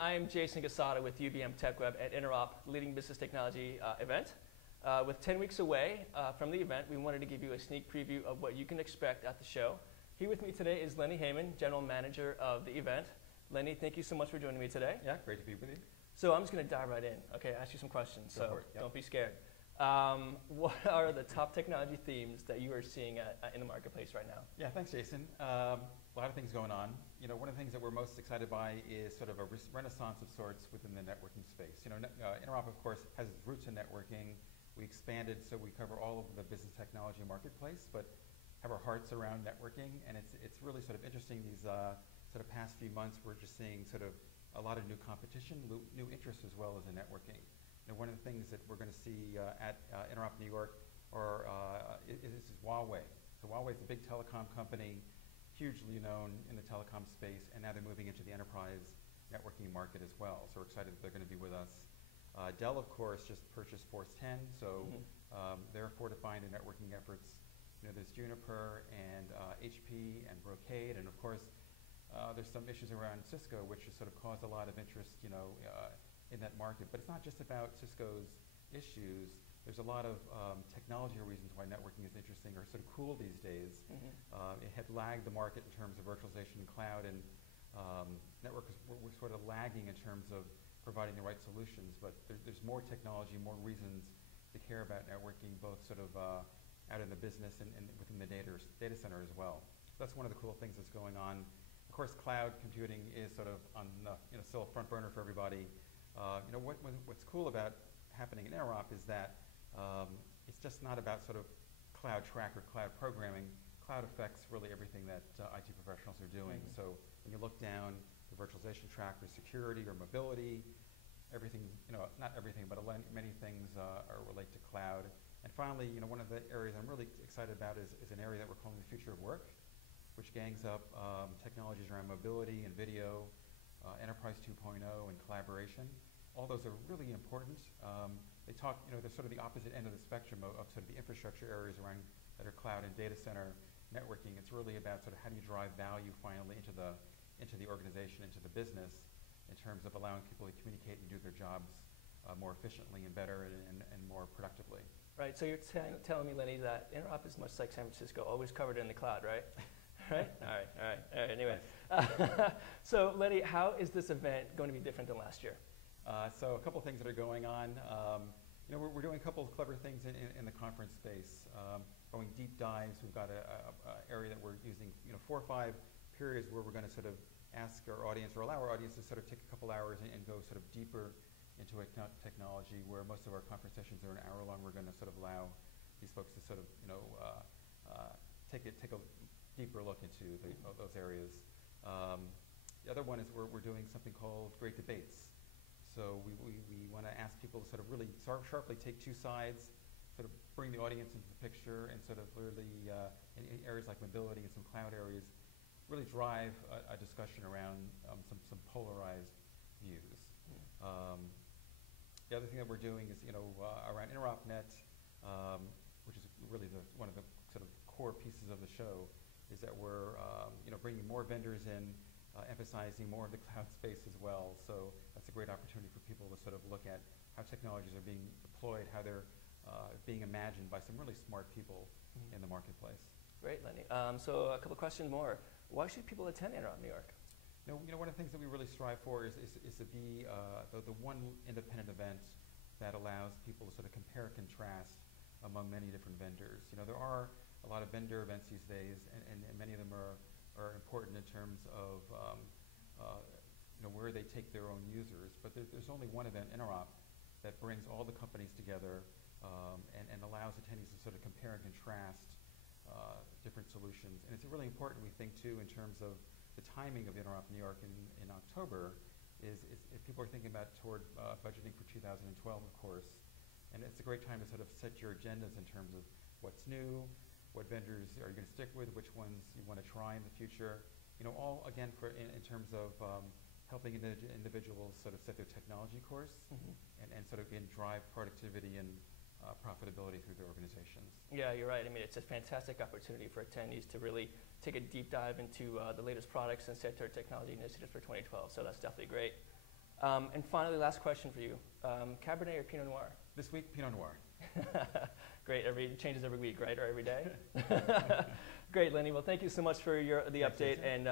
I am Jason Quesada with UVM TechWeb at Interop, leading business technology event. With 10 weeks away from the event, we wanted to give you a sneak preview of what you can expect at the show. Here with me today is Lenny Heymann, General Manager of the event. Lenny, thank you so much for joining me today. Yeah, great to be with you. So I'm just going to dive right in. Okay, ask you some questions, Go so for it, yep. don't be scared. What are the top technology themes that you are seeing in the marketplace right now? Yeah, thanks, Jason. A lot of things going on. You know, one of the things that we're most excited by is sort of a renaissance of sorts within the networking space. You know, Interop, of course, has its roots in networking. We expanded so we cover all of the business technology marketplace, but have our hearts around networking, and it's really sort of interesting these sort of past few months. We're just seeing sort of a lot of new competition, new interest as well as in networking. You know, one of the things that we're going to see at Interop New York is Huawei. So Huawei is a big telecom company, hugely known in the telecom space, and now they're moving into the enterprise networking market as well. So we're excited that they're going to be with us. Dell, of course, just purchased Force 10, so they're fortifying their networking efforts. You know, there's Juniper and HP and Brocade, and of course, there's some issues around Cisco, which has sort of caused a lot of interest, you know, in that market. But it's not just about Cisco's issues. There's a lot of technology reasons why networking is interesting or sort of cool these days. It had lagged the market in terms of virtualization and cloud, and networkers were sort of lagging in terms of providing the right solutions. But there's more technology, more reasons to care about networking, both sort of out in the business and within the data center as well. So that's one of the cool things that's going on. Of course, cloud computing is sort of on still a front burner for everybody. You know, what's cool about happening in Interop is that it's just not about sort of cloud track or cloud programming. Cloud affects really everything that IT professionals are doing. So when you look down the virtualization track or security or mobility, everything, you know, not everything, but many things relate to cloud. And finally, you know, one of the areas I'm really excited about is an area that we're calling the future of work, which gangs up technologies around mobility and video, Enterprise 2.0 and collaboration. All those are really important. They talk, you know, they're sort of the opposite end of the spectrum of sort of the infrastructure areas around that are cloud and data center networking. It's really about sort of how do you drive value finally into the organization, into the business, in terms of allowing people to communicate and do their jobs more efficiently and better and more productively. Right, so you're telling me, Lenny, that Interop is much like San Francisco, always covered in the cloud, right? Right? All right, anyway. So Lenny, how is this event going to be different than last year? So a couple things that are going on. You know, we're doing a couple of clever things in the conference space. Going deep dives. We've got a area that we're using, you know, 4 or 5 periods where we're going to sort of ask our audience or allow our audience to sort of take a couple hours and go sort of deeper into a technology, where most of our conference sessions are an hour long. We're going to sort of allow these folks to sort of, you know, take a deeper look into those areas. The other one is we're doing something called Great Debates. So we want to ask people to sort of really sharply take 2 sides, sort of bring the audience into the picture, and sort of really, in areas like mobility and some cloud areas, really drive a discussion around some polarized views. The other thing that we're doing is, you know, around InteropNet, which is really one of the sort of core pieces of the show, is that we're you know, bringing more vendors in, emphasizing more of the cloud space as well. So that's a great opportunity for people to sort of look at how technologies are being deployed, how they're being imagined by some really smart people in the marketplace. Great, Lenny. So a couple questions more. Why should people attend Interop New York? You know, one of the things that we really strive for is to be the one independent event that allows people to sort of compare and contrast among many different vendors. You know, there are a lot of vendor events these days, and many of them are important in terms of you know, where they take their own users. But there's only one event, Interop, that brings all the companies together and allows attendees to sort of compare and contrast different solutions. And it's really important, we think, too, in terms of the timing of Interop New York in October, is if people are thinking about toward budgeting for 2012, of course, and it's a great time to sort of set your agendas in terms of what's new, what vendors are you going to stick with, which ones you want to try in the future. You know, all again in terms of helping individuals sort of set their technology course and sort of again drive productivity and profitability through their organizations. Yeah, you're right. I mean, it's a fantastic opportunity for attendees to really take a deep dive into the latest products and set their technology initiatives for 2012. So that's definitely great. And finally, last question for you. Cabernet or Pinot Noir? This week, Pinot Noir. Great, it changes every week, right, or every day? Great, Lenny. Well, thank you so much for the update and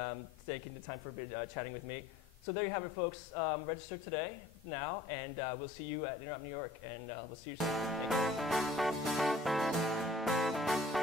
taking the time for chatting with me. So there you have it, folks. Register today, now, and we'll see you at Interop New York, and we'll see you soon. Thank you.